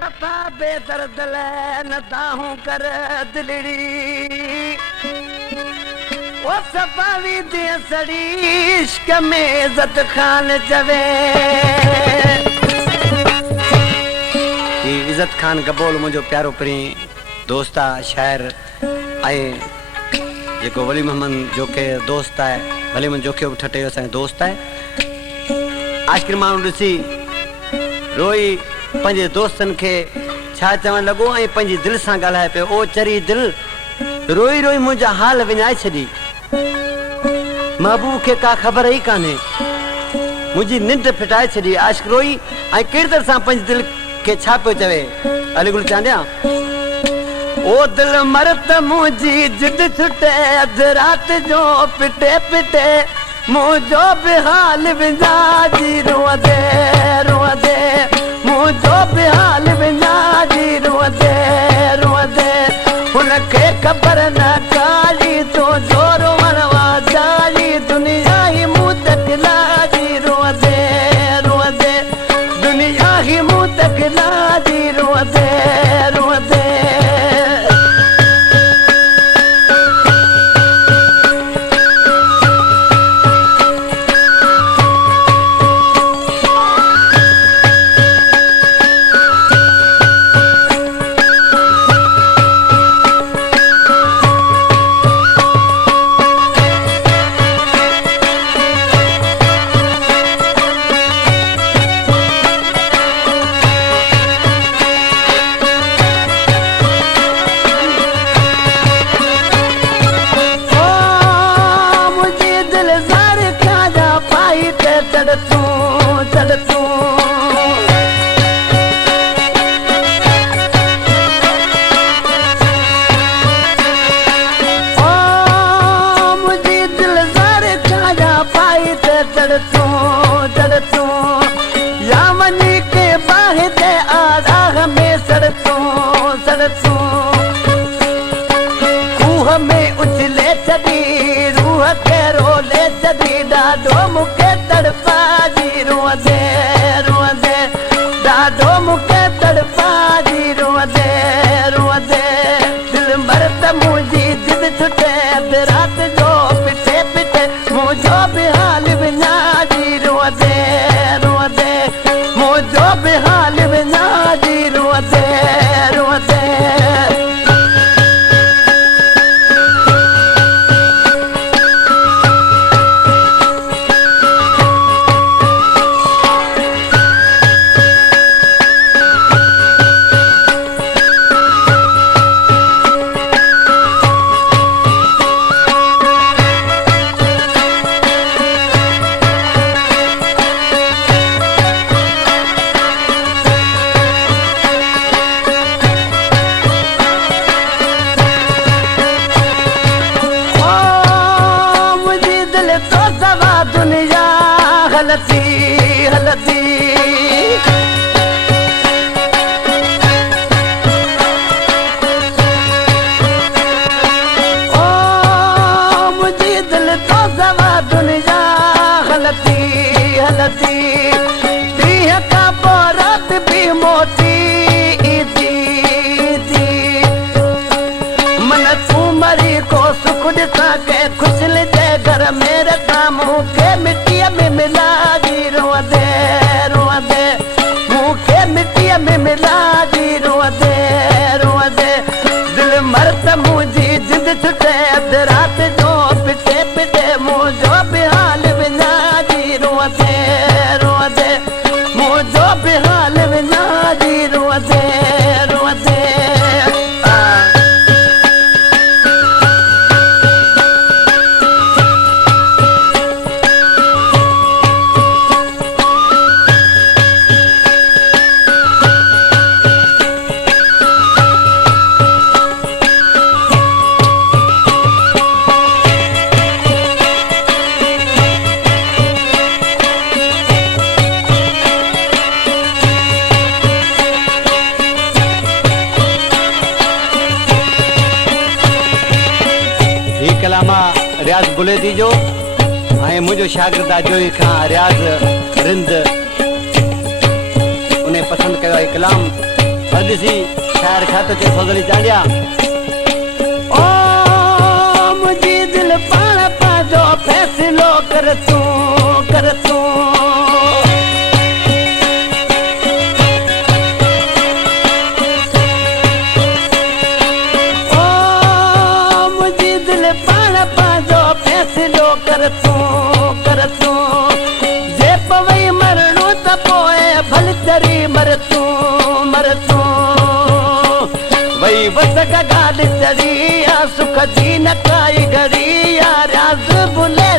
सफा बेदर्द नदाहूं कर दिलड़ी वो सफावी दिया सड़ी इश्क में इज्जत खान जवे इज्जत खान कबूल मुझो प्यारो परी दोस्ता शायर आए जेको वली मोहम्मद जो के दोस्त है वली मोहम्मद जो के ठटे असां दोस्त है आखिर माण्हू ॾिसी रोई पंहिंजे दोस्तनि खे छा चवण लॻो ऐं पंहिंजी दिलि सां ॻाल्हाए पियो ओ चरी दिलि रोई रोई मुंहिंजा हाल विञाए छॾी महबूब खे का ख़बर ई कान्हे मुंहिंजी निंड फिटाए छॾी आशिक़ रोई ऐं किरदर सां पंहिंजी दिलि खे छा पियो चवे अली गुल चांडिया ओ दिल मरत मुंहिंजी जिद छुटे अधु राति जो पिटे पिटे मुंहिंजो बि हाल विञा जी रुआ दे मुंहिंजो बि हाल विञा जी रुआ दे हुनखे ख़बर न काली तो जो रोवण वारी दुनिया ही मूं तकला जी रुआ दे दुनिया ही मूं तकला जी रुआ दे रियाज़ बुलेदी जो ऐं मुझो शागिर्द जोई खां रियाज़ रिंद उन्हें पसंद कयो कलाम ॾिसी शायर खातो चे फज़ली चांडिया ओ मुझी दिल पाण पांजो फैसलो कर तूं ओ मुझी दिल पाण पांजो फैसलो कर तूं जे पवई मरणो त पोए भल चरी मर तूं वही वसक गाल चढ़ी सुख जी न काई घड़ी यार बुले